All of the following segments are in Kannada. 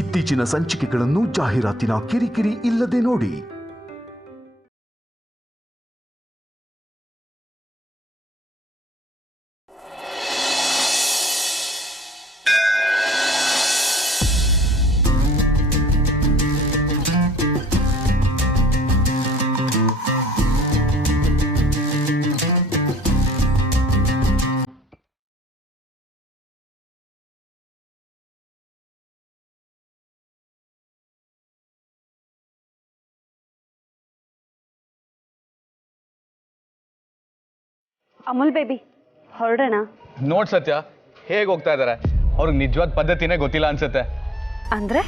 ಇತ್ತೀಚಿನ ಸಂಚಿಕೆಗಳನ್ನು ಜಾಹೀರಾತಿನ ಕಿರಿಕಿರಿ ಇಲ್ಲದೆ ನೋಡಿ. ಅಮೂಲ್ ಬೇಬಿ ಹೊರಡೋಣ. ನೋಡ್ ಸತ್ಯ ಹೇಗೆ ಹೋಗ್ತಾ ಇದ್ದಾರೆ, ಅವ್ರಿಗೆ ನಿಜವಾದ ಪದ್ಧತಿನೇ ಗೊತ್ತಿಲ್ಲ ಅನ್ಸುತ್ತೆ. ಅಂದರೆ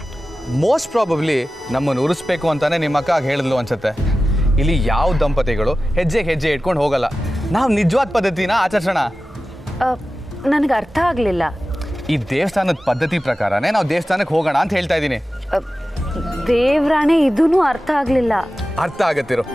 ಮೋಸ್ಟ್ ಪ್ರಾಬಬ್ಲಿ ನಮ್ಮನ್ನು ಉರಿಸ್ಬೇಕು ಅಂತಾನೆ ನಿಮ್ಮ ಅಕ್ಕ ಹೇಳಿದ್ಲು ಅನ್ಸುತ್ತೆ. ಇಲ್ಲಿ ಯಾವ ದಂಪತಿಗಳು ಹೆಜ್ಜೆ ಇಟ್ಕೊಂಡು ಹೋಗಲ್ಲ. ನಾವು ನಿಜವಾದ ಪದ್ಧತಿನ ಆಚರಿಸೋಣ. ನನಗೆ ಅರ್ಥ ಆಗಲಿಲ್ಲ. ಈ ದೇವಸ್ಥಾನದ ಪದ್ಧತಿ ಪ್ರಕಾರನೇ ನಾವು ದೇವಸ್ಥಾನಕ್ಕೆ ಹೋಗೋಣ ಅಂತ ಹೇಳ್ತಾ ಇದ್ದೀನಿ. ದೇವ್ರಾಣೆ ಇದೂ ಅರ್ಥ ಆಗಲಿಲ್ಲ. ಅರ್ಥ ಆಗತ್ತಿರೋ.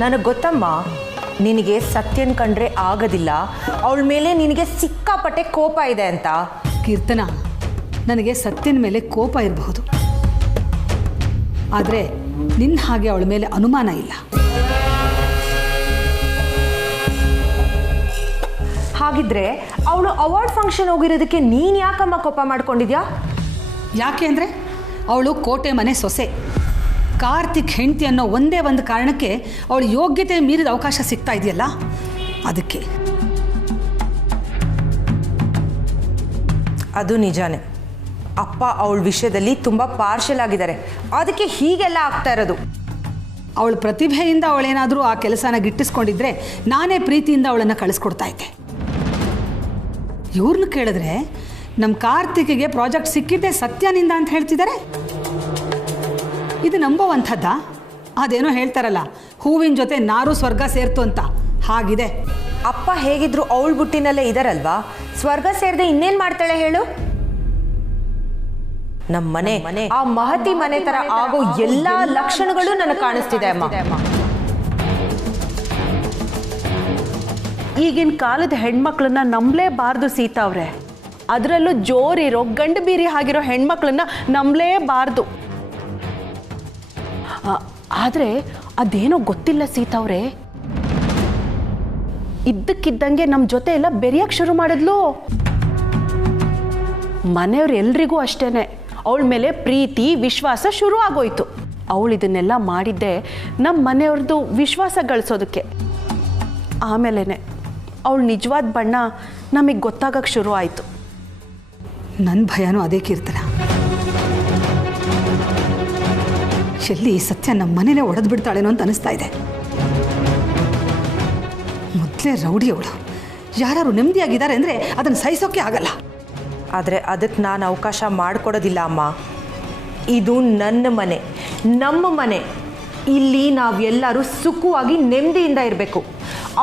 ನನಗೆ ಗೊತ್ತಮ್ಮ, ನಿನಗೆ ಸತ್ಯನ್ ಕಂಡ್ರೆ ಆಗೋದಿಲ್ಲ, ಅವಳ ಮೇಲೆ ನಿನಗೆ ಸಿಕ್ಕಾಪಟ್ಟೆ ಕೋಪ ಇದೆ ಅಂತ. ಕೀರ್ತನ, ನನಗೆ ಸತ್ಯನ ಮೇಲೆ ಕೋಪ ಇರಬಹುದು, ಆದರೆ ನಿನ್ನ ಹಾಗೆ ಅವಳ ಮೇಲೆ ಅನುಮಾನ ಇಲ್ಲ. ಹಾಗಿದ್ರೆ ಅವಳು ಅವಾರ್ಡ್ ಫಂಕ್ಷನ್ ಹೋಗಿರೋದಕ್ಕೆ ನೀನು ಯಾಕಮ್ಮ ಕೋಪ ಮಾಡ್ಕೊಂಡಿದ್ಯಾ? ಯಾಕೆ ಅಂದರೆ ಅವಳು ಕೋಟೆ ಮನೆ ಸೊಸೆ. ಕಾರ್ತಿಕ್ ಹೆಂಡತಿ ಅನ್ನೋ ಒಂದೇ ಒಂದು ಕಾರಣಕ್ಕೆ ಅವಳು ಯೋಗ್ಯತೆ ಮೀರಿದ ಅವಕಾಶ ಸಿಗ್ತಾ ಇದೆಯಲ್ಲ, ಅದಕ್ಕೆ. ಅದು ನಿಜಾನೇ. ಅಪ್ಪ ಅವಳ ವಿಷಯದಲ್ಲಿ ತುಂಬ ಪಾರ್ಷಲ್ ಆಗಿದ್ದಾರೆ, ಅದಕ್ಕೆ ಹೀಗೆಲ್ಲ ಆಗ್ತಾ ಇರೋದು. ಅವಳ ಪ್ರತಿಭೆಯಿಂದ ಅವಳೇನಾದರೂ ಆ ಕೆಲಸನ ಗಿಟ್ಟಿಸ್ಕೊಂಡಿದ್ರೆ ನಾನೇ ಪ್ರೀತಿಯಿಂದ ಅವಳನ್ನು ಕಳಿಸ್ಕೊಡ್ತಾ ಇದ್ದೆ. ಇವ್ರನ್ನ ಕೇಳಿದ್ರೆ ನಮ್ಮ ಕಾರ್ತಿಕ್ಗೆ ಪ್ರಾಜೆಕ್ಟ್ ಸಿಕ್ಕಿದ್ದೆ ಸತ್ಯನಿಂದ ಅಂತ ಹೇಳ್ತಿದ್ದಾರೆ. ಇದು ನಂಬೋವಂಥದ್ದಾ? ಅದೇನೋ ಹೇಳ್ತಾರಲ್ಲ, ಹೂವಿನ ಜೊತೆ ನಾರು ಸ್ವರ್ಗ ಸೇರ್ತು ಅಂತ, ಹಾಗಿದೆ. ಅಪ್ಪ ಹೇಗಿದ್ರು ಅವಳ ಬುಟ್ಟಿನಲ್ಲೇ ಇದಾರಲ್ವಾ, ಸ್ವರ್ಗ ಸೇರದೆ ಇನ್ನೇನು ಮಾಡ್ತಾಳೆ ಹೇಳು? ನಮ್ಮ ಮನೆ ಆ ಮಹತಿ ಮನೆ ತರ ಆಗೋ ಎಲ್ಲ ಲಕ್ಷಣಗಳು ನನಗೆ ಕಾಣಿಸ್ತಿದೆ ಅಮ್ಮ. ಈಗಿನ ಕಾಲದ ಹೆಣ್ಮಕ್ಳನ್ನ ನಂಬಲೇಬಾರ್ದು ಸೀತಾ ಅವ್ರೆ. ಅದರಲ್ಲೂ ಜೋರಿರೋ ಗಂಡು ಬೀರಿ ಆಗಿರೋ ಹೆಣ್ಮಕ್ಳನ್ನ ನಂಬಲೇಬಾರ್ದು. ಆದರೆ ಅದೇನೋ ಗೊತ್ತಿಲ್ಲ ಸೀತಾ ಅವ್ರೆ, ಇದ್ದಕ್ಕಿದ್ದಂಗೆ ನಮ್ಮ ಜೊತೆ ಎಲ್ಲ ಬೆರೆಯಕ್ಕೆ ಶುರು ಮಾಡಿದ್ಲು. ಮನೆಯವ್ರು ಎಲ್ರಿಗೂ ಅಷ್ಟೇನೆ, ಅವಳ ಮೇಲೆ ಪ್ರೀತಿ ವಿಶ್ವಾಸ ಶುರು ಆಗೋಯ್ತು. ಅವಳು ಇದನ್ನೆಲ್ಲ ಮಾಡಿದ್ದೆ ನಮ್ಮ ಮನೆಯವ್ರದ್ದು ವಿಶ್ವಾಸ ಗಳಿಸೋದಕ್ಕೆ. ಆಮೇಲೆ ಅವಳು ನಿಜವಾದ ಬಣ್ಣ ನಮಗೆ ಗೊತ್ತಾಗಕ್ಕೆ ಶುರು ಆಯಿತು. ನನ್ನ ಭಯನೂ ಅದೇ ಕೀರ್ತನ. ಎಲ್ಲಿ ಸತ್ಯ ನಮ್ಮ ಮನೇಲೆ ಒಡೆದು ಬಿಡ್ತಾಳೇನೋ ಅಂತ ಅನಿಸ್ತಾ ಇದೆ. ಮೊದಲೇ ರೌಡಿ ಅವಳು. ಯಾರು ನೆಮ್ಮದಿಯಾಗಿದ್ದಾರೆ ಅಂದರೆ ಅದನ್ನು ಸಹಿಸೋಕೆ ಆಗಲ್ಲ. ಆದರೆ ಅದಕ್ಕೆ ನಾನು ಅವಕಾಶ ಮಾಡಿಕೊಡೋದಿಲ್ಲ ಅಮ್ಮ. ಇದು ನನ್ನ ಮನೆ, ನಮ್ಮ ಮನೆ. ಇಲ್ಲಿ ನಾವೆಲ್ಲರೂ ಸುಖವಾಗಿ ನೆಮ್ಮದಿಯಿಂದ ಇರಬೇಕು.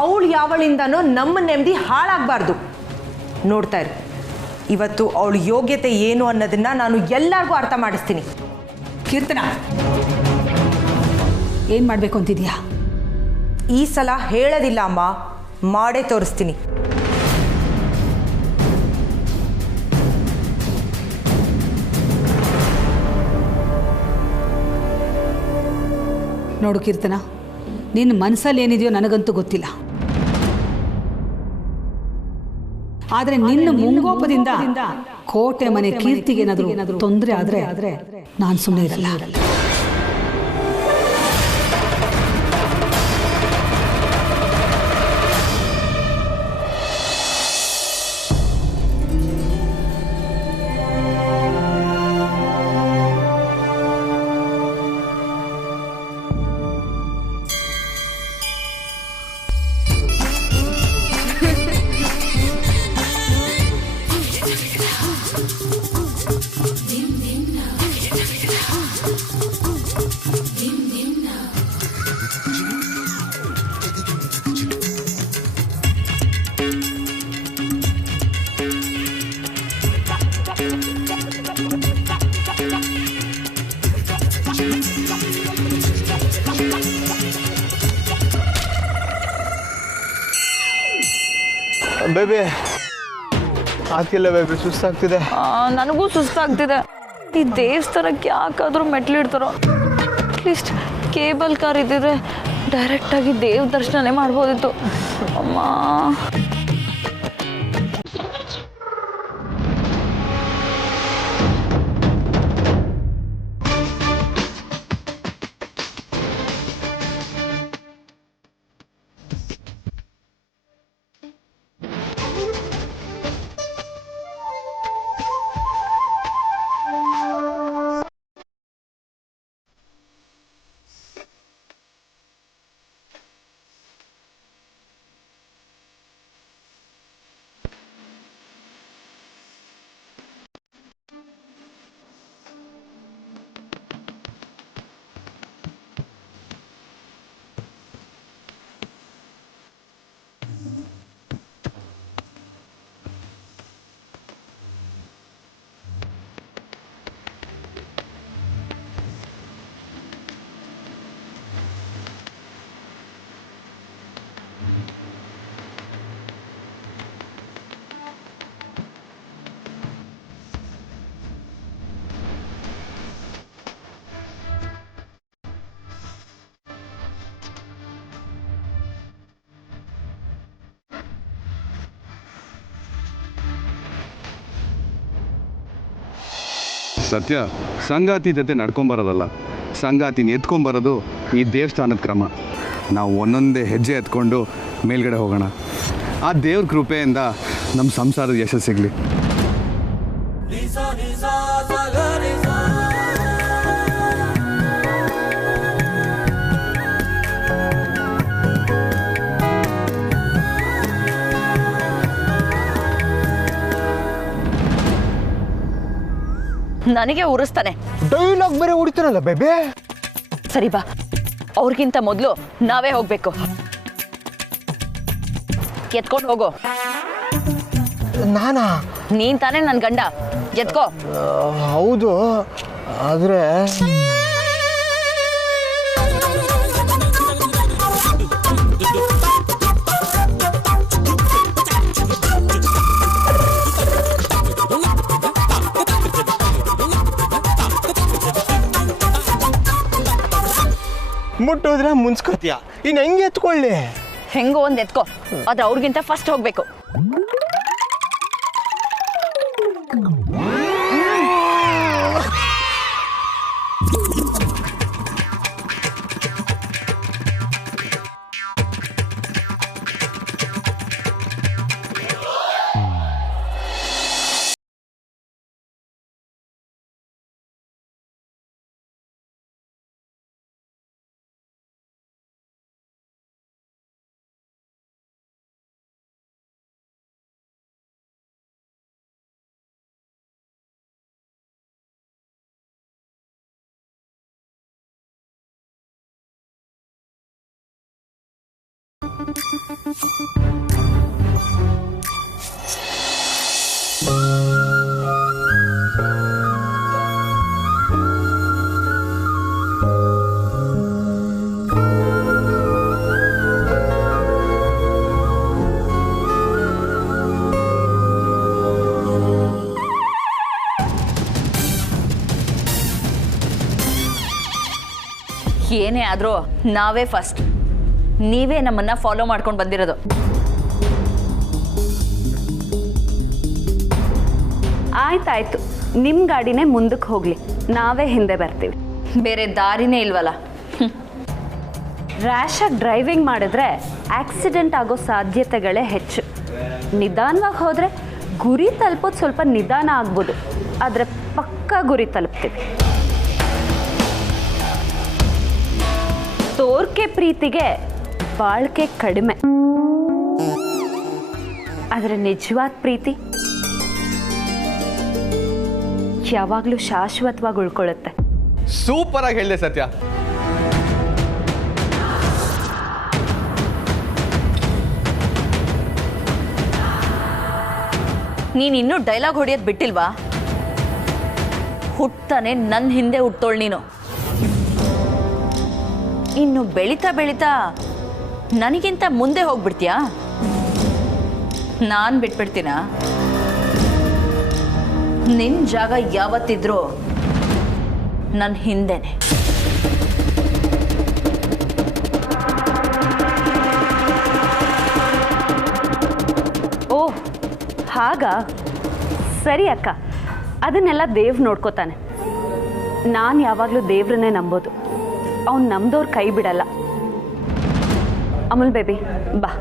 ಅವಳು ಯಾವಳಿಂದನೋ ನಮ್ಮ ನೆಮ್ಮದಿ ಹಾಳಾಗಬಾರ್ದು. ನೋಡ್ತಾ ಇರು, ಇವತ್ತು ಅವಳ ಯೋಗ್ಯತೆ ಏನು ಅನ್ನೋದನ್ನು ನಾನು ಎಲ್ಲರಿಗೂ ಅರ್ಥ ಮಾಡಿಸ್ತೀನಿ. ಕೀರ್ತನ, ಏನು ಮಾಡಬೇಕು ಅಂತಿದ್ಯಾ? ಈ ಸಲ ಹೇಳೋದಿಲ್ಲ ಅಮ್ಮ, ಮಾಡೇ ತೋರಿಸ್ತೀನಿ. ನೋಡು ಕೀರ್ತನ, ನಿನ್ನ ಮನಸ್ಸಲ್ಲಿ ಏನಿದೆಯೋ ನನಗಂತೂ ಗೊತ್ತಿಲ್ಲ. ಆದರೆ ನಿನ್ನ ಮುಂಗೋಪದಿಂದ ಕೋಟೆ ಮನೆ ಕೀರ್ತಿಗೆ ಏನಾದರೂ ತೊಂದರೆ ಆದರೆ ನಾನು ಸುಮ್ಮನೆ ಇರಲ್ಲ. ಬೇಬಿ ಆಗ್ತಿಲ್ಲ ಬೇಬಿ, ಸುಸ್ತಾಗ್ತಿದೆ. ನನಗೂ ಸುಸ್ತಾಗ್ತಿದೆ. ಈ ದೇವಸ್ಥಾನಕ್ಕೆ ಯಾಕಾದರೂ ಮೆಟ್ಲಿಡ್ತಾರೋ? ಅಟ್ಲೀಸ್ಟ್ ಕೇಬಲ್ ಕಾರ್ ಇದ್ದಿದ್ರೆ ಡೈರೆಕ್ಟಾಗಿ ದೇವ ದರ್ಶನನೇ ಮಾಡ್ಬೋದಿತ್ತು. ಅಮ್ಮ ಸತ್ಯ, ಸಂಗಾತಿ ಜೊತೆ ನಡ್ಕೊಂಬರೋದಲ್ಲ, ಸಂಗಾತಿನ ಎತ್ಕೊಂಬರೋದು ಈ ದೇವಸ್ಥಾನದ ಕ್ರಮ. ನಾವು ಒಂದೊಂದೇ ಹೆಜ್ಜೆ ಎತ್ಕೊಂಡು ಮೇಲ್ಗಡೆ ಹೋಗೋಣ. ಆ ದೇವ್ರ ಕೃಪೆಯಿಂದ ನಮ್ಮ ಸಂಸಾರದ ಯಶಸ್ಸು ಸಿಗಲಿ. ನನಗೆ ಉರಿಸ್ತಾನೆ. ಡೈಲಾಗ್ ಬೇರೆ ಹೊಡಿತಾನಲ್ಲ ಬೇಬಿ. ಸರಿ ಬಾ, ಅವ್ರಿಗಿಂತ ಮೊದಲು ನಾವೇ ಹೋಗ್ಬೇಕು. ಎತ್ಕೊಂಡು ಹೋಗೋ. ನಾನಾ? ನೀನ್ ತಾನೇ ನನ್ನ ಗಂಡ, ಎತ್ಕೋ. ಹೌದು, ಆದ್ರೆ ಮುಟ್ಟೋದ್ರೆ ಮುನ್ಸ್ಕೊತೀಯ, ಇನ್ನು ಹೆಂಗೆ ಎತ್ಕೊಳ್ಳಿ? ಹೆಂಗೋ ಒಂದ್ ಎತ್ಕೋ, ಆದ್ರೆ ಅವ್ರಿಗಿಂತ ಫಸ್ಟ್ ಹೋಗ್ಬೇಕು. ಏನೇ ಆದ್ರೂ ನಾವೇ ಫಸ್ಟ್. ನೀವೇ ನಮ್ಮನ್ನ ಫಾಲೋ ಮಾಡ್ಕೊಂಡು ಬಂದಿರೋದು. ಆಯ್ತಾಯ್ತು, ನಿಮ್ಮ ಗಾಡಿನೇ ಮುಂದಕ್ಕೆ ಹೋಗಲಿ, ನಾವೇ ಹಿಂದೆ ಬರ್ತೀವಿ. ಬೇರೆ ದಾರಿನೇ ಇಲ್ವಲ್ಲ. ರ್ಯಾಶಾಗಿ ಡ್ರೈವಿಂಗ್ ಮಾಡಿದ್ರೆ ಆಕ್ಸಿಡೆಂಟ್ ಆಗೋ ಸಾಧ್ಯತೆಗಳೇ ಹೆಚ್ಚು. ನಿಧಾನವಾಗಿ ಹೋದರೆ ಗುರಿ ತಲುಪೋದು ಸ್ವಲ್ಪ ನಿಧಾನ ಆಗ್ಬೋದು, ಆದರೆ ಪಕ್ಕಾ ಗುರಿ ತಲುಪ್ತೀವಿ. ತೋರ್ಕೆ ಪ್ರೀತಿಗೆ ಬಾಳ್ಕೆ ಕಡಿಮೆ, ಆದರೆ ನಿಜವಾದ ಪ್ರೀತಿ ಯಾವಾಗಲೂ ಶಾಶ್ವತವಾಗಿ ಉಳ್ಕೊಳ್ಳುತ್ತೆ. ಸೂಪರ್ ಆಗಿ ಹೇಳಿದೆ ಸತ್ಯ. ನೀನಿನ್ನೂ ಡೈಲಾಗ್ ಹೊಡೆಯೋದು ಬಿಟ್ಟಿಲ್ವಾ? ಹುಟ್ತಾನೆ ನನ್ನ ಹಿಂದೆ ಹುಟ್ಟೋಳು ನೀನು. ಇನ್ನು ಬೆಳೀತಾ ಬೆಳೀತಾ ನನಗಿಂತ ಮುಂದೆ ಹೋಗ್ಬಿಡ್ತೀಯಾ? ನಾನು ಬಿಟ್ಬಿಡ್ತೀನ? ನಿನ್ನ ಜಾಗ ಯಾವತ್ತಿದ್ರೂ ನನ್ನ ಹಿಂದೆನೆ. ಓ ಹಾಗ ಸರಿ ಅಕ್ಕ, ಅದನ್ನೆಲ್ಲ ದೇವ್ರು ನೋಡ್ಕೋತಾನೆ. ನಾನು ಯಾವಾಗಲೂ ದೇವ್ರನ್ನೇ ನಂಬೋದು. ಅವ್ನು ನಮ್ದವ್ರು ಕೈ ಬಿಡಲ್ಲ. ಅಮುಲ್ ಬೇಬಿ ಬಾ.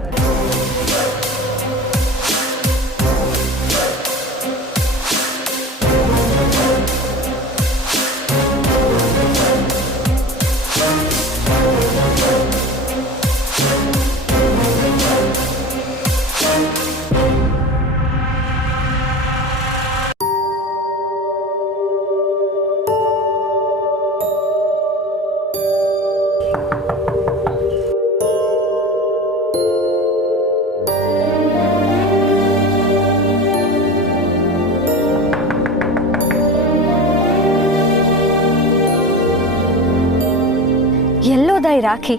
ಎಲ್ಲೋದ ಈ ರಾಖಿ?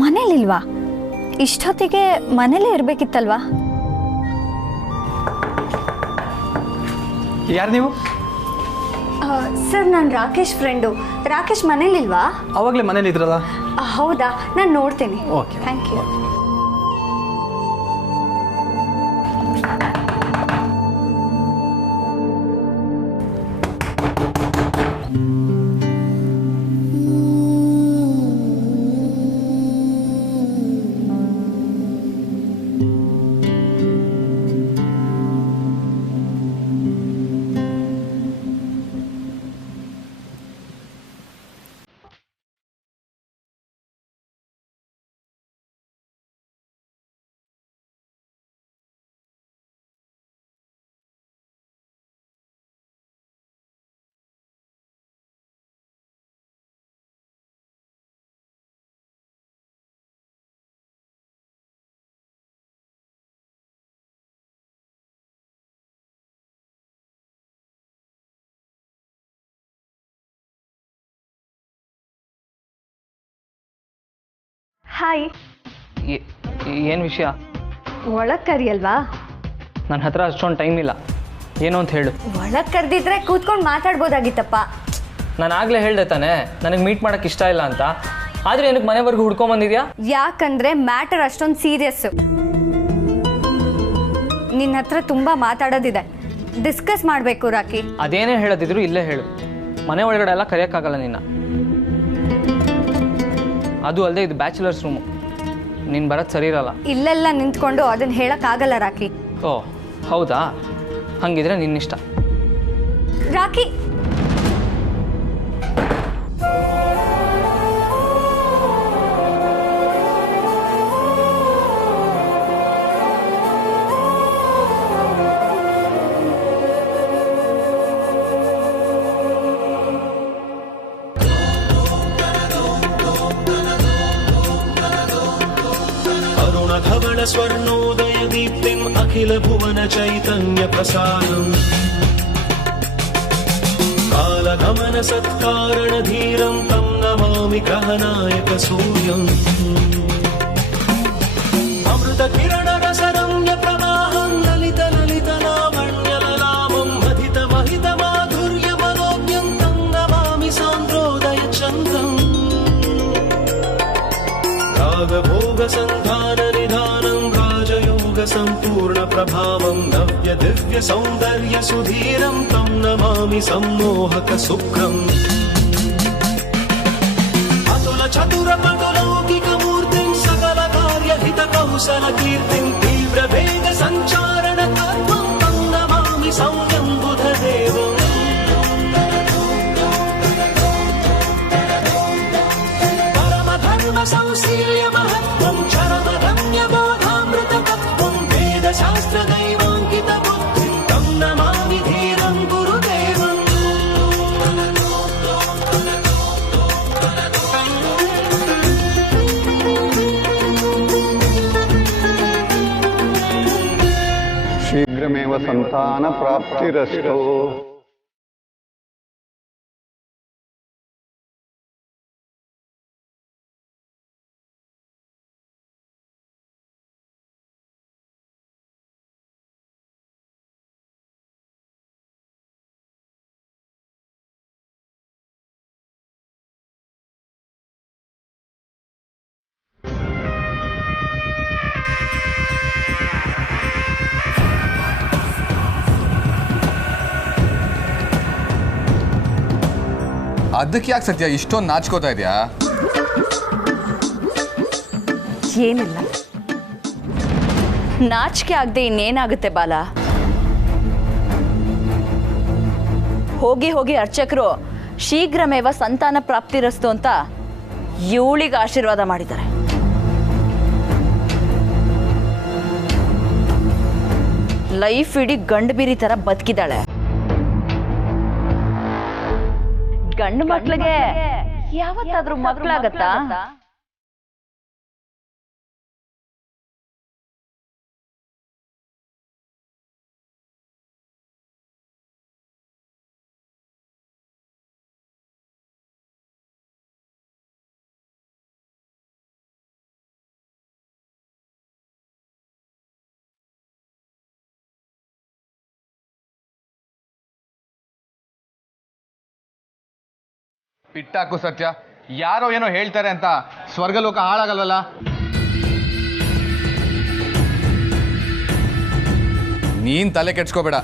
ಮನೇಲಿಲ್ವಾ? ಇಷ್ಟೊತ್ತಿಗೆ ಮನೇಲೇ ಇರಬೇಕಿತ್ತಲ್ವಾ? ಯಾರು ನೀವು? ಸರ್, ನಾನು ರಾಕೇಶ್ ಫ್ರೆಂಡು. ರಾಕೇಶ್ ಮನೇಲಿಲ್ವಾ? ಅವಾಗಲೇ ಮನೇಲಿ ಇದ್ರಲ್ಲ. ಹೌದಾ, ನಾನು ನೋಡ್ತೀನಿ. Okay, thank you. ಹಾಯ್. ಏನು ವಿಷಯ? ಒಳಗೆ ಕರಿಯಲ್ವಾ? ನನ್ನ ಹತ್ರ ಅಷ್ಟೊಂದು ಟೈಮ್ ಇಲ್ಲ. ಏನು ಅಂತ ಹೇಳು. ಒಳಗೆ ಕರೆದಿದ್ರೆ ಕೂತ್ಕೊಂಡು ಮಾತಾಡ್ಬೋದಾಗಿತ್ತಪ್ಪ. ನಾನು ಆಗಲೇ ಹೇಳ್ದೆ ತಾನೆ ನನಗೆ ಮೀಟ್ ಮಾಡೋಕ್ಕೆ ಇಷ್ಟ ಇಲ್ಲ ಅಂತ. ಆದರೆ ಏನಕ್ಕೆ ಮನೆವರೆಗೂ ಹುಡ್ಕೊಂಬಂದಿದ್ಯಾ? ಯಾಕಂದರೆ ಮ್ಯಾಟರ್ ಅಷ್ಟೊಂದು ಸೀರಿಯಸ್ಸು. ನಿನ್ನ ಹತ್ರ ತುಂಬ ಮಾತಾಡೋದಿದೆ, ಡಿಸ್ಕಸ್ ಮಾಡಬೇಕು ರಾಕಿ. ಅದೇನೇ ಹೇಳೋದಿದ್ರು ಇಲ್ಲೇ ಹೇಳು. ಮನೆ ಒಳಗಡೆ ಎಲ್ಲ ಕರೆಯೋಕ್ಕಾಗಲ್ಲ ನಿನ್ನ. ಅದು ಅಲ್ಲದೆ ಇದು ಬ್ಯಾಚುಲರ್ಸ್ ರೂಮು. ನೀನು ಬರೋದು ಸರಿ ಇರಲ್ಲ. ಇಲ್ಲೆಲ್ಲ ನಿಂತ್ಕೊಂಡು ಅದನ್ನು ಹೇಳೋಕ್ಕಾಗಲ್ಲ ರಾಕಿ. ಓ ಹೌದಾ? ಹಂಗಿದ್ರೆ ನಿನ್ನಿಷ್ಟ. ರಾಕಿ, स्वर्णोदय दीप्तिम् अखिल भुवन चैतन्य प्रसारम् कालगमन सत्कारण धीरं तं नमामि ग्रहनायक सूर्यम् अमृत किरण रसरम्य प्रवाहं ललित ललित लावण्य ललामं महित महित माधुर्य मनोज्ञं तं नमामि सान्द्रोदय चन्द्रम् रागभोग संधान निधानं राजयोग संपूर्ण प्रभावं नव्य दिव्य सौंदर्य सुधीरं तं नमामि सम्मोहक सुखम् अतुल चतुर पटुलौकिक मूर्तिं सकल कार्य हित कौशल कीर्तिं तीव्र वेग संचारण तत्त्वं तं नमामि सौम्यं बुधदेवम् परम धर्म संशील्य महत्त्वं चरम रम्य बोधामृत तत्त्वं वेद शास्त्र दैवाङ्कित बुद्धिं तं नमामि धीरं गुरुदेवम् ಸಂತಾನ ಪ್ರಾಪ್ತಿರಸ್ತು. ಅದಕ್ಕೆ ಯಾಕೆ ಸತ್ಯ ಇಷ್ಟೊಂದು ನಾಚ್ಕೋತಾ ಇದೆಯಾ? ಏನಿಲ್ಲ, ನಾಚಿಕೆ ಆಗದೆ ಇನ್ನೇನಾಗುತ್ತೆ ಬಾಲ. ಹೋಗಿ ಹೋಗಿ ಅರ್ಚಕರು ಶೀಘ್ರಮೇವ ಸಂತಾನ ಪ್ರಾಪ್ತಿರಸ್ತು ಅಂತ ಇವಳಿಗೆ ಆಶೀರ್ವಾದ ಮಾಡಿದ್ದಾರೆ. ಲೈಫ್ ಇಡೀ ಗಂಡು ಬೀರಿ ತರ ಬದುಕಿದ್ದಾಳೆ. ಗಂಡು ಮಕ್ಳಿಗೆ ಯಾವತ್ತಾದ್ರೂ ಮಕ್ಕಳಾಗತ್ತಾ? ಪಿಟ್ಟಾಕು ಸತ್ಯ, ಯಾರೋ ಏನೋ ಹೇಳ್ತಾರೆ ಅಂತ ಸ್ವರ್ಗಲೋಕ ಹಾಳಾಗಲ್ವಲ್ಲ. ನೀನ್ ತಲೆ ಕೆಡ್ಸ್ಕೋಬೇಡ.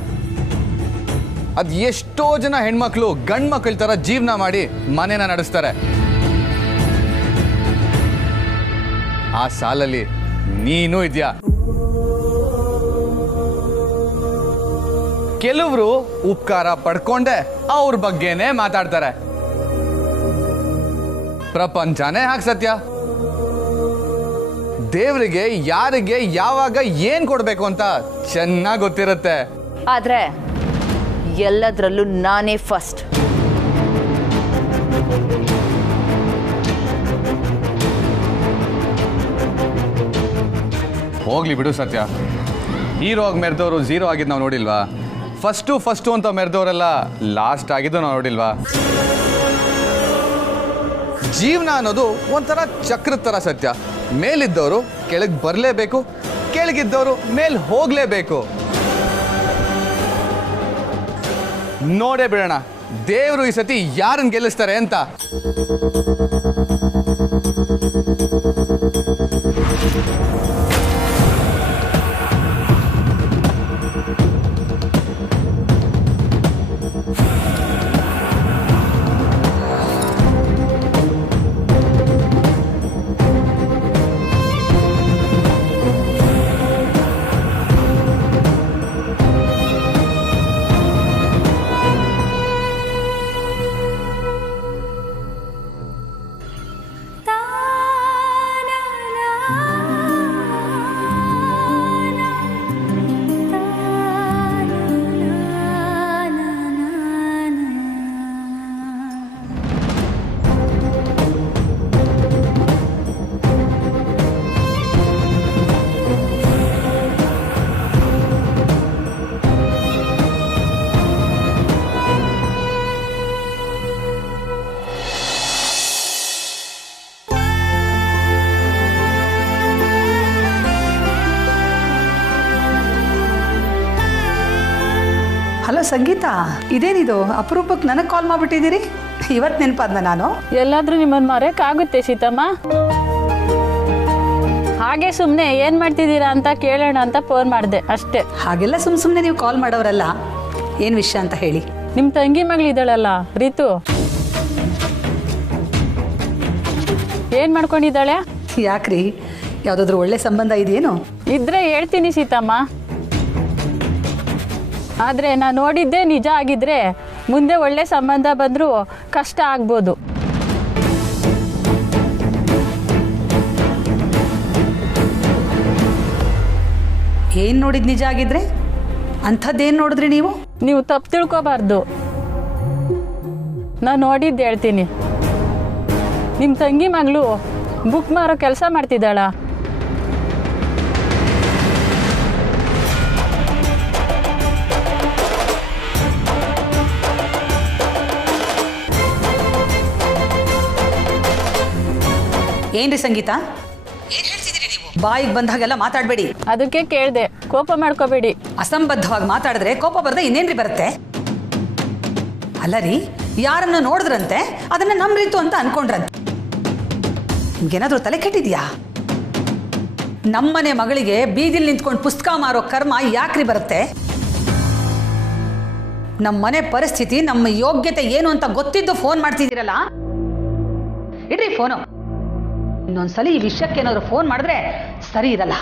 ಅದ್ ಎಷ್ಟೋ ಜನ ಹೆಣ್ಮಕ್ಳು ಗಂಡ್ ಮಕ್ಳ ತರ ಜೀವನ ಮಾಡಿ ಮನೇನ ನಡೆಸ್ತಾರೆ. ಆ ಸಾಲಲ್ಲಿ ನೀನು ಇದ್ಯಾ. ಕೆಲವರು ಉಪಕಾರ ಪಡ್ಕೊಂಡೆ ಅವ್ರ ಬಗ್ಗೆನೇ ಮಾತಾಡ್ತಾರೆ. ಪ್ರಪಂಚನೇ ಹಾಗೆ ಸತ್ಯ. ದೇವರಿಗೆ ಯಾರಿಗೆ ಯಾವಾಗ ಏನ್ ಕೊಡ್ಬೇಕು ಅಂತ ಚೆನ್ನಾಗಿ ಗೊತ್ತಿರುತ್ತೆ. ಆದ್ರೆ ಎಲ್ಲದರಲ್ಲೂ ನಾನೇ ಫಸ್ಟ್. ಹೋಗ್ಲಿ ಬಿಡು ಸತ್ಯ. ಹೀರೋ ಆಗಿ ಮೆರೆದವರು ಝೀರೋ ಆಗಿದ್ದು ನಾವು ನೋಡಿಲ್ವಾ? ಫಸ್ಟು ಅಂತ ಮೆರೆದವರೆಲ್ಲ ಲಾಸ್ಟ್ ಆಗಿದ್ದು ನಾವು ನೋಡಿಲ್ವಾ? ಜೀವನ ಅನ್ನೋದು ಒಂಥರ ಚಕ್ರದ ಥರ ಸತ್ಯ. ಮೇಲಿದ್ದವರು ಕೆಳಗೆ ಬರಲೇಬೇಕು, ಕೆಳಗಿದ್ದವರು ಮೇಲ್ ಹೋಗಲೇಬೇಕು. ನೋಡೇ ಬಿಡೋಣ ದೇವರು ಈ ಸತಿ ಯಾರನ್ನು ಗೆಲ್ಲಿಸ್ತಾರೆ ಅಂತ. ಹಲೋ ಸಂಗೀತ, ಇದೇನಿದು ಅಪರೂಪಕ್ಕೆ ನನಗೆ ಕಾಲ್ ಮಾಡಿಬಿಟ್ಟಿದ್ದೀರಿ? ಇವತ್ತು ನೆನಪಾದ್ನ ನಾನು. ಎಲ್ಲಾದ್ರೂ ನಿಮ್ಮನ್ನು ಮರೆಯೋಕ್ಕಾಗುತ್ತೆ ಸೀತಮ್ಮ? ಹಾಗೆ ಸುಮ್ಮನೆ ಏನು ಮಾಡ್ತಿದ್ದೀರಾ ಅಂತ ಕೇಳೋಣ ಅಂತ ಫೋನ್ ಮಾಡಿದೆ ಅಷ್ಟೇ. ಹಾಗೆಲ್ಲ ಸುಮ್ಮನೆ ನೀವು ಕಾಲ್ ಮಾಡೋರಲ್ಲ. ಏನು ವಿಷಯ ಅಂತ ಹೇಳಿ. ನಿಮ್ಮ ತಂಗಿ ಮಗಳಿದ್ದಾಳಲ್ಲ ರೀತು, ಏನು ಮಾಡ್ಕೊಂಡಿದ್ದಾಳೆ? ಯಾಕ್ರಿ, ಯಾವುದಾದ್ರೂ ಒಳ್ಳೆ ಸಂಬಂಧ ಇದೆಯೇನು? ಇದ್ರೆ ಹೇಳ್ತೀನಿ ಸೀತಮ್ಮ. ಆದರೆ ನಾನು ನೋಡಿದ್ದೇ ನಿಜ ಆಗಿದ್ರೆ ಮುಂದೆ ಒಳ್ಳೆ ಸಂಬಂಧ ಬಂದರೂ ಕಷ್ಟ ಆಗ್ಬೋದು. ಏನು ನೋಡಿದ್ ನಿಜ ಆಗಿದ್ರೆ? ಅಂಥದ್ದೇನು ನೋಡಿದ್ರಿ ನೀವು? ನೀವು ತಪ್ಪು ತಿಳ್ಕೊಬಾರ್ದು. ನಾನು ನೋಡಿದ್ದು ಹೇಳ್ತೀನಿ. ನಿಮ್ಮ ತಂಗಿ ಮಗಳು ಬುಕ್ ಮಾರೋ ಕೆಲಸ ಮಾಡ್ತಿದ್ದಾಳ. ಏನ್ರಿ ಸಂಗೀತ, ಏನ್ ಹೇಳ್ತಿದ್ದೀರಿ ನೀವು? ಬಾಯಿಗೆ ಬಂದಾಗೆಲ್ಲ ಮಾತಾಡಬೇಡಿ. ಅದಕ್ಕೆ ಕೇಳಿದೆ, ಕೋಪ ಮಾಡ್ಕೋಬೇಡಿ. ಅಸಂಬದ್ಧವಾಗಿ ಮಾತಾಡಿದ್ರೆ ಕೋಪ ಬರದೆ ಇನ್ನೇನ್ರಿ ಬರುತ್ತೆ? ಅಲ್ಲ ರೀ, ಯಾರನ್ನ ನೋಡಿದ್ರಂತೆ ಅದನ್ನ ನಂಬ್ರಿತು ಅಂತ ಅನ್ಕೊಂಡ್ರಂತೆ. ನಿಮ್ಗೇನಾದ್ರೂ ತಲೆ ಕೆಟ್ಟಿದ್ಯಾ? ನಮ್ಮನೆ ಮಗಳಿಗೆ ಬೀದಿಲಿ ನಿಂತ್ಕೊಂಡು ಪುಸ್ತಕ ಮಾರೋ ಕರ್ಮ ಯಾಕ್ರಿ ಬರುತ್ತೆ? ನಮ್ಮ ಮನೆ ಪರಿಸ್ಥಿತಿ, ನಮ್ಮ ಯೋಗ್ಯತೆ ಏನು ಅಂತ ಗೊತ್ತಿದ್ದು ಫೋನ್ ಮಾಡ್ತಿದ್ದೀರಲ್ಲ, ಇಡ್ರಿ ಫೋನು. ಇನ್ನೊಂದ್ಸಲಿ ಈ ವಿಷಯಕ್ಕೆ ಏನಾದ್ರು ಫೋನ್ ಮಾಡಿದ್ರೆ ಸರಿ ಇರಲ್ಲ.